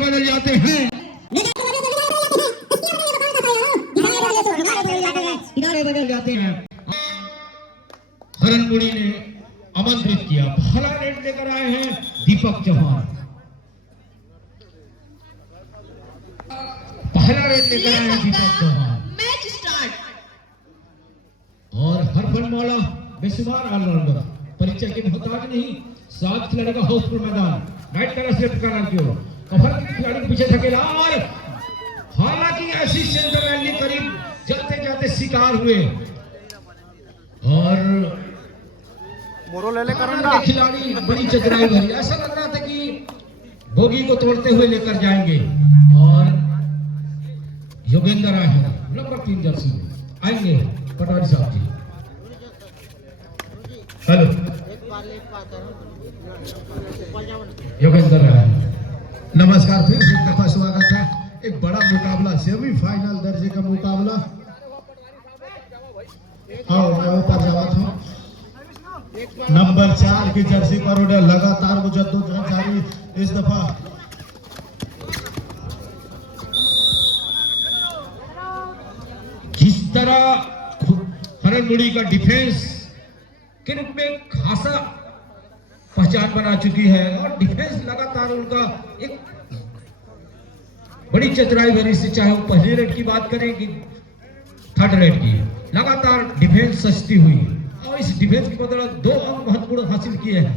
बदल जाते हैं। बदल जाते हैं। हरनमुड़ी ने आमंत्रित किया, पहला रेड लेकर आए हैं दीपक चौहान। पहला रेड लेकर आए हैं दीपक चौहान। Match start. और हरफन मौला बेशुमार ऑलराउंडर, परिचय के मोहताज नहीं, 7 खिलाड़ी का हाउसफुल मैदान, राइट तरफ लेफ्ट कॉर्नर की ओर, कवर के खिलाड़ी के पीछे धकेला और हालांकि ऐसी सेंटर रैली करीब जाते जाते शिकार हुए और मोरो ले खिलाड़ी बड़ी चतुराई भरी, ऐसा लग रहा था कि बोगी को तोड़ते हुए लेकर जाएंगे। और योगेंद्र आए हैं नंबर 3 जर्सी में, आएंगे पटवारी साहब जी। हेलो योगेंद्र आए, नमस्कार, फिर से एक दफा स्वागत है। एक बड़ा मुकाबला, सेमीफाइनल दर्जे का मुकाबला। हाँ, मैं ऊपर जावा था। नंबर 4 की जर्सी पर उड़े लगातार मुजद्दद जारी इस दफा। जिस तरह हरनमुड़ी का डिफेंस के रूप में खासा पहचान बना चुकी है और डिफेंस लगातार उनका एक बड़ी चतुराई भरी से, चाहे वो पहली रेड की बात करें कि थर्ड रेड की, लगातार डिफेंस सस्ती हुई और इस डिफेंस की बदौलत 2 अंक महत्वपूर्ण हासिल किए हैं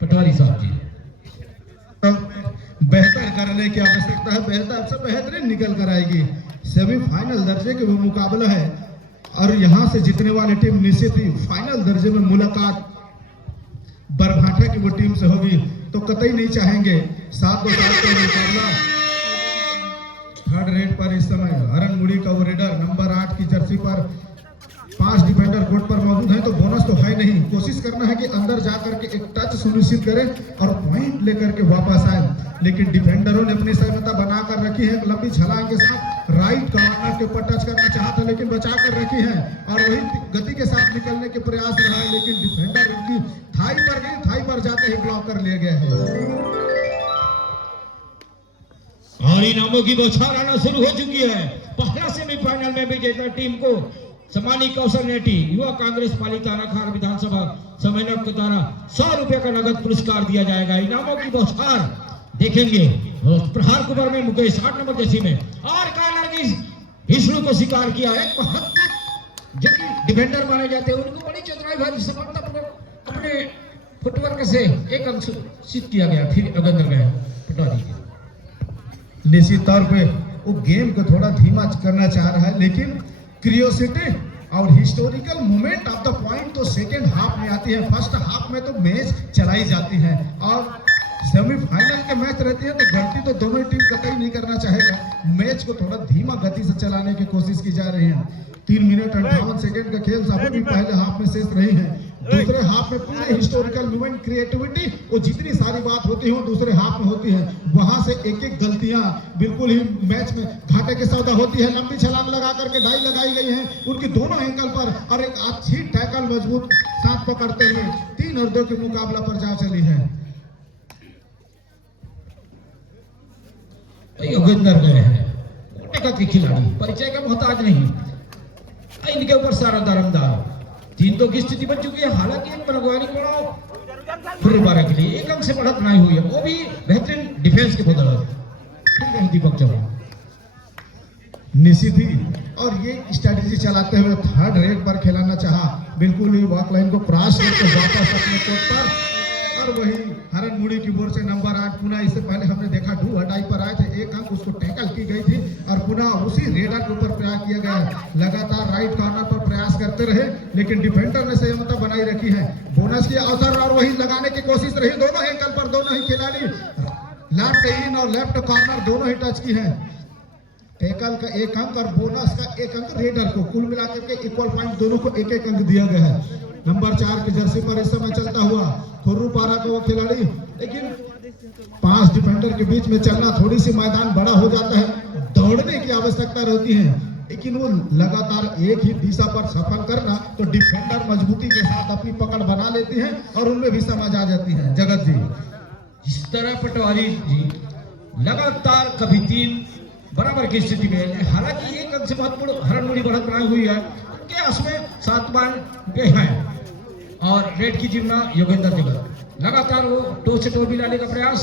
पटवारी साहब जी। बेहतर करने की आवश्यकता है, बेहतर से बेहतरीन निकल कर आएगी। सेमीफाइनल दर्जे के वो मुकाबला है और यहाँ से जीतने वाली टीम निश्चित ही फाइनल दर्जे में मुलाकात बरभाठा की वो टीम से होगी, तो कतई नहीं चाहेंगे 7-2 का मुकाबला। थर्ड रेड पर इस समय हरनमुड़ी का वो रेडर नंबर 8 की जर्सी पर 5 डिफेंडर कोर्ट पर मौजूद है, तो बोनस तो है नहीं। कोशिश करना है कि अंदर जाकर के एक टच सुनिश्चित करें और पॉइंट लेकर के वापस आए। लेकिन डिफेंडरों ने अपनी सहमता बनाकर रखी है, लंबी छलांग के साथ राइट कॉर्नर के ऊपर टच करना चाहा था लेकिन बचा कर रखी है और वही गति के साथ निकलने के प्रयास रहा है, लेकिन डिफेंडर उनकी थाई पर गई, थाई पर जाते ही ब्लॉक कर लिए गए हैं और इनामों की बौछार आना शुरू हो चुकी है। पहला सेमीफाइनल में विजेता टीम को सम्मानित कौशल नेटी युवा कांग्रेस पाली तानाखार विधानसभा समन्वयक के द्वारा 100 रुपए का नगद पुरस्कार दिया जाएगा। इनामों की बौछार देखेंगे। प्रहार कुबर में मुकेश 8 नंबर जैसी में और कॉर्नर की विष्णु को शिकार किया है। जो कि डिफेंडर माने जाते हैं उनको बड़ी चतुराई भरी सफलतापूर्वक अपने फुटवर्क से एक अंक सिद्ध किया गया। फिर अगंदर गए पटवारी जी। निश्चित तौर पे वो गेम को थोड़ा धीमा करना चाह रहा है, लेकिन क्रियोसिटी और historical moment of the point तो सेकेंड हाफ में आती है। फर्स्ट हाफ में तो मैच चलाई जाती है और सेमीफाइनल के मैच रहती है तो गलती तो दोनों टीम कतई नहीं करना चाहेगा। मैच को थोड़ा धीमा गति से चलाने की कोशिश की जा रही है। 3 मिनट 58 सेकेंड का खेल अभी भी पहले हाफ में शेष रही है। दूसरे हाफ में पूरे हिस्टोरिकल मूवमेंट, क्रिएटिविटी और जितनी सारी बात होती है दूसरे हाफ में होती है। वहां से एक एक गलतियां बिल्कुल ही मैच में घाटे के सौदा होती है। लंबी छलांग लगा करके डाई लगाई गई है उनकी दोनों एंकल पर और एक अच्छी टैकल मजबूत साथ पकड़ते हुए 3 और 2 के मुकाबला पर जा चली है। योगेंद्र गए हैं, मोटे का खिलाड़ी, परिचय का मोहताज नहीं, इनके ऊपर सारा दारोमदार 3-2 की स्थिति बन चुकी है। हालांकि एक मनगवानी पड़ाव फुलबारा के लिए 1 अंक से बढ़त नहीं हुई है, वो भी बेहतरीन डिफेंस के बदौलत। दीपक चौहान निश्चित ही और ये स्ट्रेटेजी चलाते हुए थर्ड रेड पर खिलाना चाहा, बिल्कुल ही वॉक लाइन को क्रॉस करके वापस अपने कोर्ट पर। और वही हरनमुड़ी की ओर से नंबर 8 पुनः, इससे पहले हमने देखा ढू हटाई पर आए थे, 1 अंक उसको टैकल की गई थी और पुनः उसी रेडर के ऊपर प्रयास किया गया। लगातार राइट कॉर्नर पर प्रयास करते रहे लेकिन डिफेंडर ने संयमता बनाई रखी है। बोनस की अवसर और वही लगाने की कोशिश रही। दोनों एंकल पर दोनों ही खिलाड़ी लेफ्ट इन और लेफ्ट कॉर्नर दोनों ही टच की है। टैकल का 1 अंक और बोनस का 1 अंक रेडर को, कुल मिलाकर के इक्वल पॉइंट दोनों को 1-1 अंक दिया गया है। नंबर 4 की जर्सी पर इस समय चलता हुआ खुर्रूपारा का वो खिलाड़ी, लेकिन 5 डिफेंडर के बीच में चलना, थोड़ी सी मैदान बड़ा हो जाता है, दौड़ने की आवश्यकता रहती है, लेकिन वो लगातार एक ही दिशा पर सफल करना तो डिफेंडर मजबूती के साथ अपनी पकड़ बना लेती है और उनमें भी समझ आ जाती है। जगत जी, इस तरह पटवारी जी लगातार कभी 3 बराबर की स्थिति में है। हालांकि एक अंक से महत्वपूर्ण हरणमुड़ी बढ़त बनाई हुई है, उनके हाथ में 7 पॉइंट पे है और रेड की जीवना योगेंद्र जगत लगातार वो टो से टो भी लाने का प्रयास,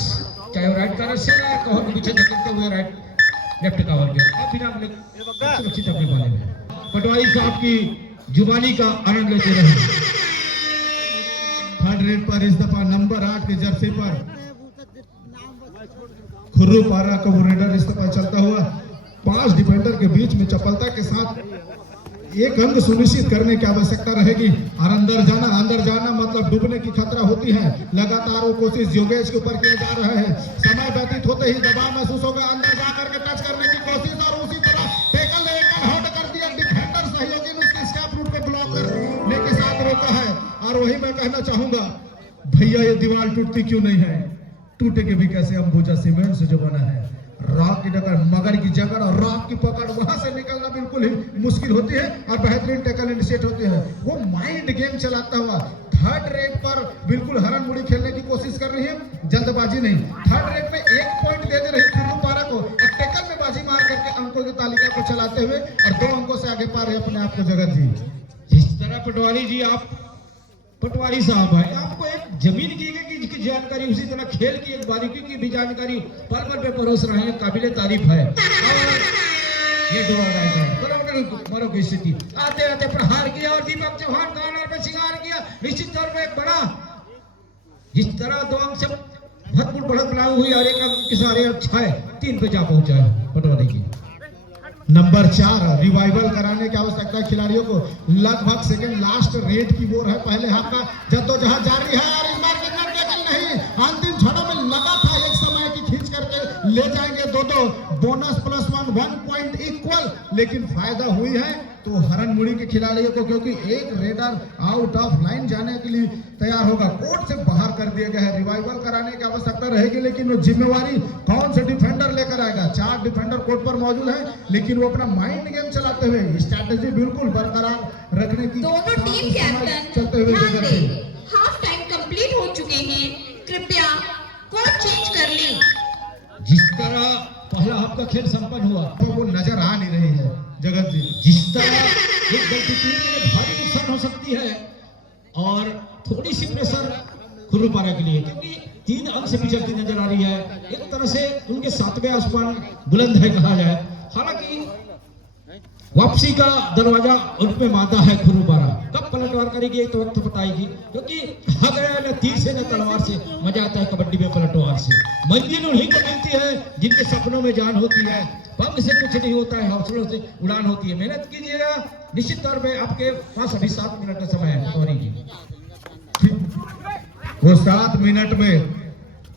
चाहे वो राइट कवर से या कवर के पीछे धकेलते हुए राइट लेफ्ट कवर के और फिर हम लोग सुरक्षित अपने बाले में पटवारी साहब की जुबानी का आनंद लेते रहे। थर्ड रेड पर इस दफा नंबर 8 के जर्सी पर खुर्रूपारा का वो रेडर इस दफा चलता हुआ 5 डिफेंडर के बीच में चपलता के साथ एक अंक सुनिश्चित करने की आवश्यकता रहेगी और अंदर जाना मतलब डूबने की खतरा होती है। लगातार वो कोशिश योगेश के ऊपर किया जा रहा है। समय व्यतीत होते ही दबाव महसूस होगा, अंदर जाकर के टच करने की कोशिश और उसी तरह टेकल हॉट कर दिया। डिफेंडर सहयोगी ने उसके स्टेप रूट पे ब्लॉक करने के साथ रोका है और वही मैं कहना चाहूंगा, भैया ये दीवार टूटती क्यों नहीं है? टूटेगी भी कैसे? अंबुजा सीमेंट से जो बना है। रॉक की टक्कर, मगर की जकड़ और रॉक की पकड़, वहां से निकलना बिल्कुल ही मुश्किल होती है और बेहतरीन टैकल इनिशिएट होते हैं। वो माइंड गेम चलाता हुआ थर्ड रेट पर बिल्कुल हरणमुड़ी खेलने की कोशिश कर रही है, जल्दबाजी नहीं। थर्ड रेट में 1 पॉइंट दे रही खुर्रूपारा को और टैकल में बाजी मार करके अंकों की तालिका को चलाते हुए और 2 अंकों से आगे पा रहे अपने आप को जगत जी। जिस तरह पटवारी जी आप पटवारी साहब है, आपको एक जमीन की जानकारी, उसी तरह खेल की एक बारीकी की भी जानकारी पल पल पे परोस रहे हैं, काबिले तारीफ है। और ये मरो की स्थिति आते आते प्रहार किया और दीपक चौहान कॉर्नर पे शिकार किया। निश्चित तौर पे एक बड़ा, जिस तरह 2 अंक से महत्वपूर्ण बढ़त बनाई हुई और एक अंक के सारे 6-3 पे जा पहुंचा है पटवारी की। नंबर 4 रिवाइवल कराने की आवश्यकता खिलाड़ियों को। लगभग सेकंड लास्ट रेड की ओर है, पहले हाफ का जद्दोजहद जारी है और इस बार कितना टैकल नहीं, अंतिम क्षणों में लगा था एक समय की खींच करके ले जाएंगे 2-2 बोनस +1 1 पॉइंट इक्वल, लेकिन फायदा हुई है तो हरणमुड़ी के खिलाड़ियों को, क्योंकि एक रेडर आउट ऑफ लाइन जाने के लिए तैयार होगा, कोर्ट से बाहर कर दिया गया है। रिवाइवल कराने की आवश्यकता रहेगी, लेकिन वो जिम्मेवारी कौन से डिफेंडर लेकर आएगा? 4 डिफेंडर कोर्ट पर मौजूद है, लेकिन वो अपना माइंड गेम चलाते हुए स्ट्रैटेजी बिल्कुल बरकरार रखने की दोनों टीम कैप्टन चलते हुए ध्यान नजर दें, आए। हाफ टाइम कंप्लीट हो चुके हैं, कृपया कोच चेंज कर लें। जिस तरह पहला हाफ का खेल संपन्न हुआ तो वो नजर आ नहीं रही है जगत जी। जिस तरह एक गलती टीम के लिए भारी नुकसान हो सकती है और थोड़ी सी प्रेशर खुर्रूपारा के लिए, क्योंकि 3 अंक से पिछड़ती नजर आ रही है। एक तरह से उनके 7वें आसमान बुलंद है कहा जाए। हालांकि वापसी का दरवाजा उनपे मादा है खुर्रूपारा। कब पलटवार करेगी एक तो वक्त बताएगी, क्योंकि कहा गया है न तीर से न तलवार से मजा आता है कबड्डी में पलटवार से। मंजिल उन्हीं को मिलती है जिनके सपनों में जान होती है, पंख से कुछ नहीं होता है, हौसलों से उड़ान होती है। मेहनत कीजिएगा, निश्चित तौर पे आपके पास अभी 7 मिनट का समय है पटवारी जी। वो 7 मिनट में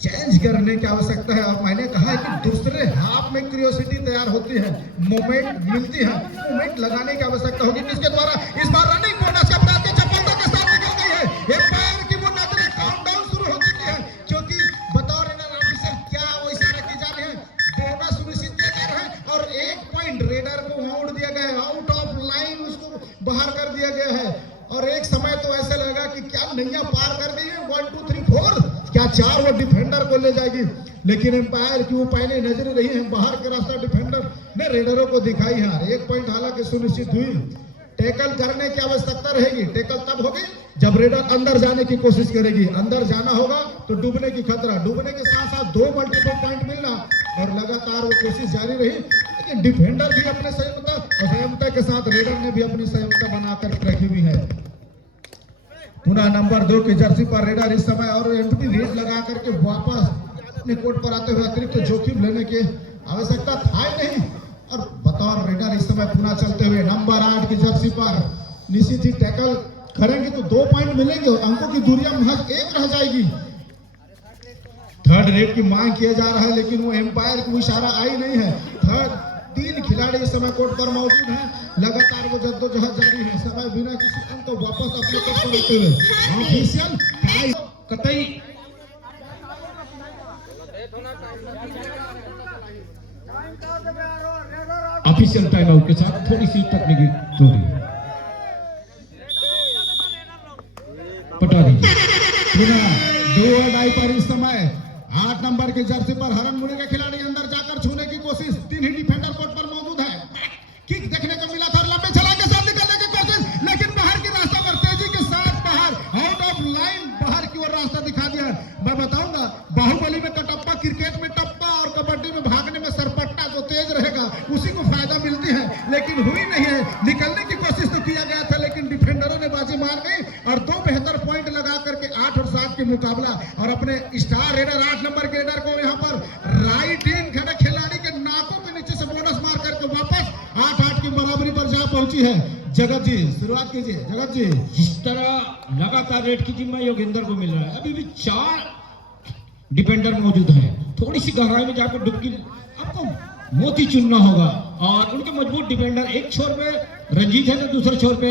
चेंज करने की आवश्यकता है और मैंने कहा है कि दूसरे हाफ में क्यूरियोसिटी तैयार होती है, मोमेंट मिलती है, मोमेंट लगाने की आवश्यकता होगी, जिसके द्वारा इस बार रनिंग बोनस का प्राप्ति चपलता के साथ निकल गई है। एम्पायर की वो नजरें काउंटडाउन शुरू हो चुकी है, क्योंकि बतौर ऑफिसर क्या वो इशारा की जा रही है, बोनस सुनिश्चित किया जा रहा है और 1 पॉइंट रेडर को आउट दिया गया है, आउट ऑफ लाइन उसको बाहर कर दिया गया है। और एक समय तो ऐसा लगा कि क्या नैया पार कर दी है, 1 2 3 4 क्या 4 वो डिफेंडर को ले जाएगी, लेकिन एम्पायर की वो पहले नजर रही है, बाहर का रास्ता डिफेंडर ने रेडरों को दिखाई है। 1 पॉइंट हालांकि सुनिश्चित हुई। टैकल करने की आवश्यकता रहेगी, टैकल तब होगी जब रेडर अंदर जाने की कोशिश करेगी। अंदर जाना होगा तो डूबने की खतरा, डूबने के साथ साथ 2 मल्टीपल पॉइंट मिलना और लगातार वो कोशिश जारी रही, लेकिन डिफेंडर भी अपने संयमता के साथ रेडर ने भी अपनी संयमता बनाकर रखी हुई है। पुनः नंबर 2 की जर्सी पर रेडर इस समय और एम्प्टी रेड लगा करके वापस अपने कोर्ट पर आते हुए अतिरिक्त जोखिम लेने की आवश्यकता था नहीं और बतौर रेडर इस समय पुनः चलते हुए नंबर 8 की जर्सी पर निश्चित ही टैकल करेंगे तो 2 पॉइंट मिलेंगे और अंकों की दूरियां महज 1 रह जाएगी। थर्ड रेड की मांग किया जा रहा है, लेकिन वो एम्पायर की इशारा आई नहीं है। 3 खिलाड़ी इस समय कोर्ट पर मौजूद हैं, लगातार वो जद्दोजहद जारी है। समय बिना किसी अंक को वापस अपने कोर्ट पर रखते हुए ऑफिशियल कतई ऑफिशियल टाइम आउट के साथ थोड़ी सी तकनीकी त्रुटि पटा दीजिए। पुनः 2 और डाई पर इस समय 8 नंबर की जर्सी पर हरणमुड़ी का खिलाड़ी अंदर दिन ही डिफेंडर कोर्ट पर मौजूद है। किक देखने को मिला था, लंबे छलांग के साथ निकलने की कोशिश, लेकिन बाहर की रास्ता पर तेजी के साथ बाहर, आउट ऑफ लाइन बाहर की ओर रास्ता दिखा दिया। मैं बताऊंगा, बाहुबली में कटप्पा, क्रिकेट में टप्पा और कबड्डी में भागने में सरपट्टा, जो तेज रहेगा उसी को फायदा मिलती है, लेकिन हुई नहीं है। निकलने की कोशिश तो किया गया था, लेकिन डिफेंडरों ने बाजी मार गई और 2 बेहतर पॉइंट लगा करके 8 और 7 के मुकाबला, और अपने स्टार रेडर 8 नंबर के रेडर को यहाँ पर राइट इन खड़े खिलाड़ी के नाकों के नीचे से बोनस मार करके वापस 8-8 की बराबरी पर जा पहुंची है। जगत जी शुरुआत कीजिए। जगत जी, जिस तरह लगातार रेड की जिम्मा योगेंद्र को मिल रहा है, अभी भी 4 डिफेंडर मौजूद हैं। थोड़ी सी गहराई में जाकर डुबकी आपको मोती चुनना होगा, और उनके मजबूत डिफेंडर एक छोर पे रंजीत है तो दूसरे छोर पे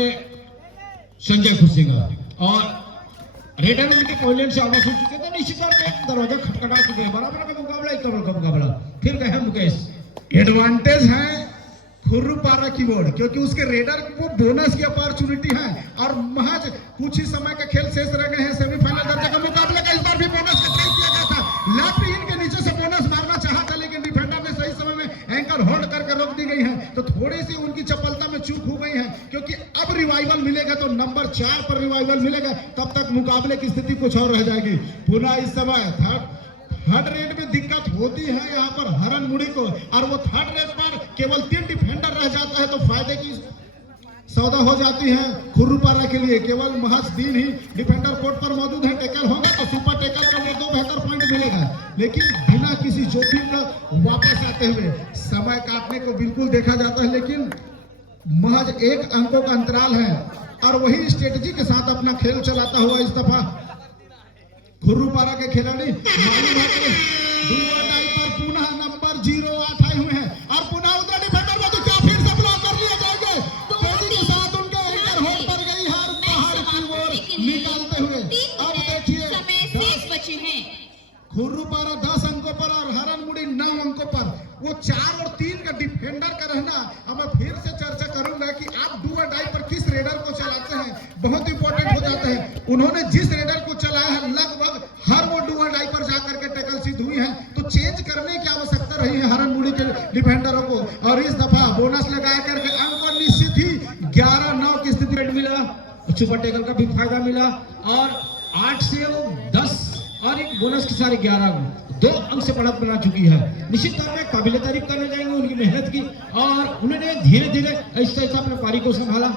संजय खुशिंगा, और रेडर उनके पोलैंड से आवाज हो चुके थे। निश्चित तौर पर दरवाजा खटखटा चुके हैं। बराबर का मुकाबला, एक करोड़ का मुकाबला। फिर कहे मुकेश, एडवांटेज है खुर्रूपारा की ओर, क्योंकि उसके रेडर को बोनस की अपॉर्चुनिटी है, और महज कुछ ही समय का खेल शेष रह गए हैं। सेमीफाइनल दर्जे का मुकाबला का इस बार भी बोनस का खेल किया गया था। लेफ्ट इन के नीचे से बोनस मारना चाहा था, लेकिन डिफेंडर ने सही समय में एंकर होल्ड करके रोक दी गई है, तो थोड़ी सी उनकी चपलता में चूक हो गई है। क्योंकि अब रिवाइवल मिलेगा तो नंबर 4 पर रिवाइवल मिलेगा, तब तक मुकाबले की स्थिति कुछ और रह जाएगी। पुनः इस समय थर्ड रेड में दिक्कत होती है यहाँ पर हरन मुड़ी को, और वो थर्ड रेड पर केवल 3 डिफेंडर रह जाता है, तो फायदे की सौदा हो जाती है खुर्रूपारा के लिए। केवल महज 3 ही डिफेंडर कोर्ट पर मौजूद है। टैकल होगा तो सुपर टैकल का वो 2 बेहतर पॉइंट मिलेगा, लेकिन बिना किसी जोखिम का वापस आते हुए समय काटने को बिल्कुल देखा जाता है, लेकिन महज 1 अंकों का अंतराल है, और वही स्ट्रेटेजी के साथ अपना खेल चलाता हुआ इस दफा खुर्रूपारा के खिलाड़ी मालूम है कि दुआटाई पर पुनः नंबर 08 आए हुए हैं, और पुनः उधर डिफेंडर में तो क्या फिर से ब्लॉक कर लिया जाएगा। तेजी के साथ उनके एंकर होल्ड पर गई है, और बाहर की ओर निकालते हुए अब देखिए समय शेष बचे हैं। खुर्रूपारा 10 अंकों पर और हरन मुड़ी 9 अंकों पर। वो 4 और 3 का डिफेंडर का रहना, अब मैं फिर से चर्चा करूंगा कि आप डू और डाई पर किस रेडर को चलाते हैं, बहुत इंपॉर्टेंट हो जाता है। उन्होंने जिस रेडर को चलाया है, लगभग हर वो डू और डाई पर जाकर के टैकल सिद्ध हुई है, तो चेंज करने की आवश्यकता रही है हरन मुड़ी के डिफेंडरों को। और इस दफा बोनस लगाया करके अंक निश्चित ही 11-9 की स्थिति मिला, सुपर टैकल का भी फायदा मिला, और 8 से 10 और एक बोनस के सारे 11 2 अंक से बढ़त बना चुकी है। निश्चित तौर पर काबिले तारीफ करने जाएंगे उनकी मेहनत की, और उन्होंने धीरे धीरे ऐसा अपने पारी को संभाला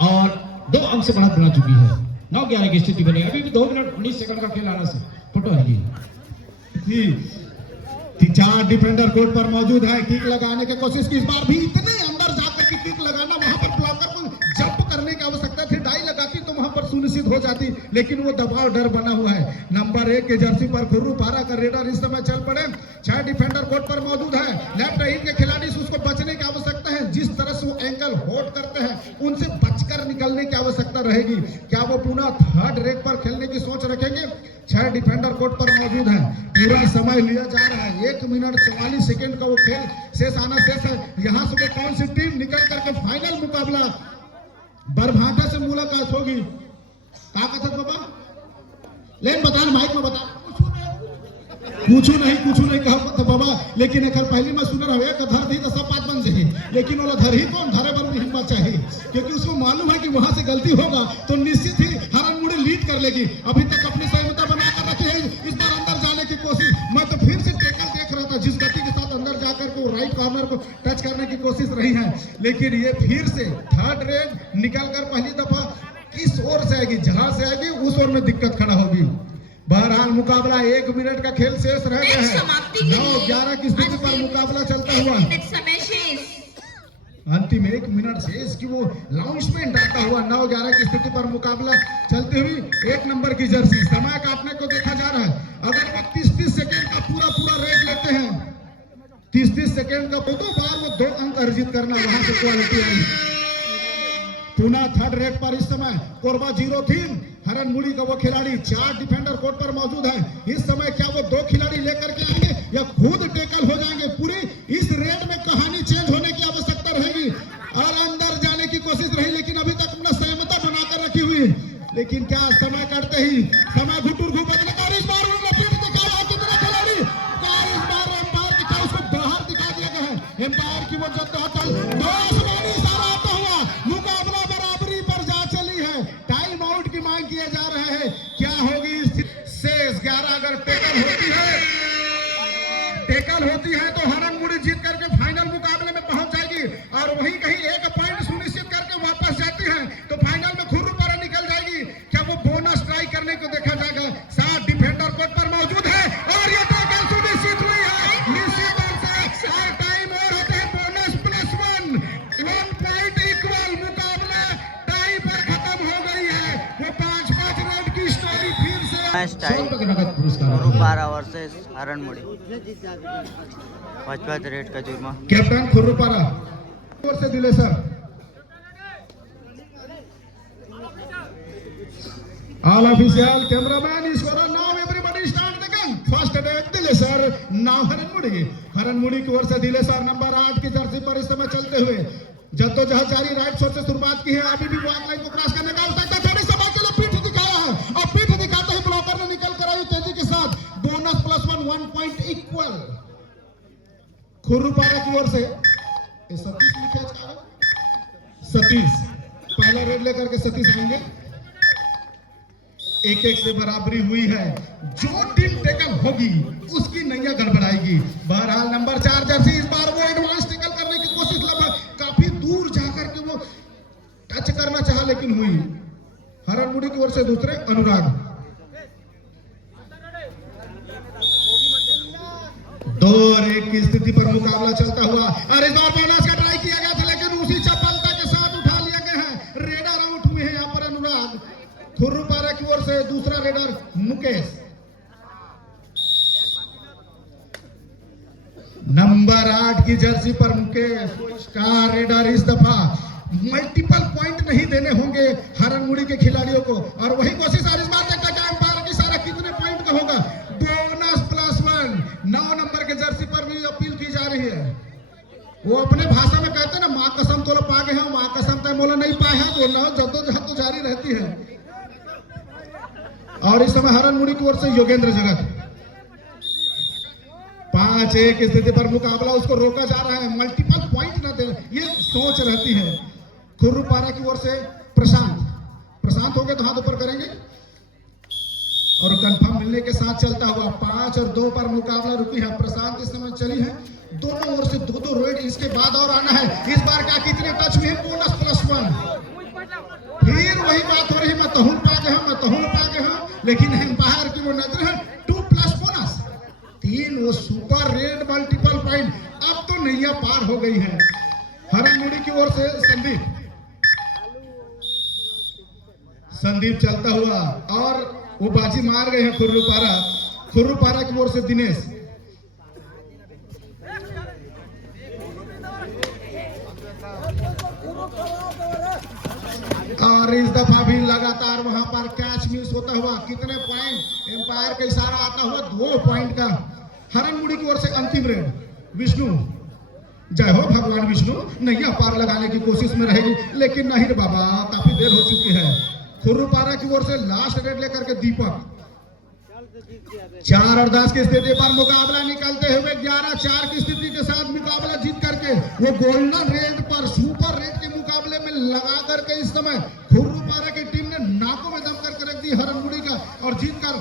और 2 अंक से बढ़त बना चुकी है। 9-11 की स्थिति बनी। अभी भी 2 मिनट 19 सेकंड का खेल आना से फोटो है जी। 4 डिफेंडर कोर्ट पर मौजूद है। किक लगाने की कोशिश की, इस बार भी इतने अंदर जाकर के किक लगाना, वहां पर ब्लॉकर को जंप करने की आवश्यकता थी। डाई लगाती तो वहां पर सुनिश्चित हो जाती, लेकिन वो दबाव डर बना हुआ है। नंबर 1 के जर्सी पर खुर्रूपारा का रेडर इस समय चल पड़े। 6 डिफेंडर कोर्ट पर मौजूद है। लेफ्ट इन के खिलाड़ी से उसको बचने की आवश्यकता है। जिस तरह से वो एंगल होल्ड करते हैं, उनसे बचकर निकलने की आवश्यकता रहेगी। क्या वो पुनः थर्ड रेड पर खेलने की सोच रखेंगे? 6 डिफेंडर कोर्ट पर मौजूद है। पूरा समय लिया जा रहा है, 1 मिनट 44 सेकंड का वो खेल शेष आना शेष है। यहाँ से कौन सी टीम निकल करके फाइनल मुकाबला बरभाटा से मुलाकात होगी? ताकत है बाबा, लेकिन बता माइक में बता कुछ नहीं कहा तो बाबा, लेकिन एक पहली मैं सुन रहा हूँ, एक धर दी तो सब बात बन जाए, लेकिन वो धर ही कौन धरे पर भी हिम्मत चाहिए, क्योंकि उसको मालूम है कि वहां से गलती होगा तो निश्चित ही हरन मुड़ी लीड कर लेगी। अभी तक अपनी संहिता बनाकर रखी है, इस बार अंदर जाने की कोशिश। मैं तो फिर से टैकल देख रहा था, जिस गति के साथ अंदर जाकर के राइट कॉर्नर को टच करने की कोशिश रही है, लेकिन ये फिर से थर्ड रेड निकल कर पहली दफा किस ओर से आएगी, जहां से आएगी उस ओर में दिक्कत खड़ा होगी। बहरहाल मुकाबला 1 मिनट का खेल शेष रह गया है। 9-11 की स्थिति पर मुकाबला चलता हुआ अंतिम 1 मिनट शेष की वो लॉन्चमेंट आता हुआ 9-11 की स्थिति पर मुकाबला चलते हुई 1 नंबर की जर्सी। समय काटने को देखा जा रहा है। अगर वो 30-30 सेकेंड का पूरा रेट लेते हैं, 30-30 सेकेंड का 2 बार वो 2 अंक अर्जित करना, वहां से क्वालिटी आई। पुनः थर्ड रेट पर इस समय कोरबा 03 हरन मुड़ी का वो खिलाड़ी 4 डिफेंडर कोर्ट पर मौजूद है। इस समय क्या वो 2 खिलाड़ी लेकर के आएंगे या खुद टेकल हो जाएंगे? पूरी इस रेड में कहानी चेंज होने की आवश्यकता रहेगी और अंदर जाने की कोशिश रही, लेकिन अभी तक अपना सहमता बनाकर रखी हुई। लेकिन क्या समय काटते ही समय घुटुर घू बदले और इस बार उन्होंने फिर दिखाया कितना खिलाड़ी, इस बार अंपायर दिखा, उसको बाहर दिखा दिया गया है। एम्पायर की वो जद्दोजहद दो आसमानी इशारा आता हुआ मुकाबला बराबरी पर जा चली है। टाइम आउट की मांग किए जा रहे हैं। क्या होगी शेष 11 अगर टेकल होती है तो हरनमुड़ी जीत करके फाइनल मुकाबले में पहुंच जाएगी और वहीं कहीं एक पॉइंट सुनिश्चित करके वापस जाती है तो फाइनल में खुर्रुपारा निकल जाएगी। क्या वो बोनस ट्राई करने को देखा जाएगा। 7 डिफेंडर कोर्ट पर मौजूद है और ये टेकल सुनिश्चित हुई है। निश्चित तौर से और टाइम और होते हैं बोनस +1 1 पॉइंट इक्वल। मुकाबला टाई पर खत्म हो गई है। वो 5-5 रन की स्टोरी फिर से मैच टाई नगद पुरस्कार खुर्रुपारा वर्सेस हरनमुड़ी 5 रेट का जुर्मा। कैप्टन खुर्रुपारा ओर से दिले सर ऑल ऑफिशियल कैमरामैन इस over now everybody start the gun. First attack दिले सर नाउ हरनमुड़ी की ओर से दिले सर नंबर 8 की जर्सी पर इस समय चलते हुए जद्दोजहद जारी। राइट शॉट से शुरुआत की है। अभी भी वॉक लाइन को क्रॉस करने का अवसर है। थोड़ी समय के लिए पीठ दिखाया है और पीठ दिखाते ही ब्लॉकर ने निकल कर आई तेजी के साथ। बोनस +1 1 पॉइंट इक्वल खुर्रुपारा की ओर से। सतीश लिखे सतीश पहला रेड लेकर के सतीश आएंगे। 1-1 से बराबरी हुई है। जो टीम टेकल होगी उसकी नैया गड़बड़ाएगी। बहरहाल नंबर 4 जर्सी इस बार वो एडवांस टेकल करने की कोशिश लगभग काफी दूर जाकर के वो टच करना चाहा लेकिन हुई। हरनमुड़ी की ओर से दूसरे अनुराग 2 और 1 की स्थिति पर मुकाबला चलता हुआ और इस बार बोनस का ट्राई किया गया था लेकिन उसी चपलता के साथ उठा लिया गया है। रेडर आउट हुए हैं यहाँ पर अनुराग। खुर्रुपारा की ओर से दूसरा रेडर मुकेश नंबर 8 की जर्सी पर मुकेश का रेडर इस दफा मल्टीपल पॉइंट नहीं देने होंगे हरनमुड़ी के खिलाड़ियों को और वही कोशिश और इस बार देखता है एम्पायर की सारा कितने पॉइंट का होगा। बोनस +1 9 नंबर के जर्सी पर भी अपील की जा रही है। वो अपने भाषा में कहते हैं ना माँ कसम तो पा गए हैं माँ कसम तय मोला नहीं पाए हैं। वो ना जद्दोजहद तो जारी रहती है। और इस समय हरनमुड़ी की ओर से योगेंद्र जगत 5-1 की स्थिति पर मुकाबला उसको रोका जा रहा है। मल्टीपल पॉइंट ना दे ये सोच रहती है। खुर्रुपारा की ओर से प्रशांत हो गए तो हाथ ऊपर करेंगे और कंफर्म मिलने के साथ चलता हुआ 5 और 2 पर मुकाबला रुकी है। प्रशांत इस समय चली है। दोनों ओर से 2-2 रेड इसके बाद और आना है। इस बार का कितने टच हुए बोनस +1। फिर वही बात हो रही मैं तहुल पा गए हूं लेकिन एम्पायर की वो नजर है 2+ बोनस 3 वो सुपर रेड मल्टीपल पॉइंट। अब तो नैया पार हो गई है। हरनमुड़ी की ओर से संदीप चलता हुआ और वो बाजी मार गए हैं खुर्रुपारा की ओर से दिनेश और इस दफा भी लगातार वहां पर कैच मिस होता हुआ कितने पॉइंट एम्पायर का इशारा आता हुआ 2 पॉइंट का। हरनमुड़ी की ओर से अंतिम रेड विष्णु जय हो भगवान विष्णु नैया पार लगाने की कोशिश में रहेगी लेकिन नहीं रे बाबा काफी देर हो चुकी है। खुर्रुपारा की ओर से लास्ट रेड लेकर के दीपक 4 और 10 की स्थिति पर मुकाबला निकलते हुए 11-4 की स्थिति के साथ मुकाबला जीत करके वो गोल्डन रेड पर सुपर रेड के मुकाबले में लगा करके इस समय खुर्रुपारा की टीम ने नाकों में दम करके रख दी हरनमुड़ी का और जीत कर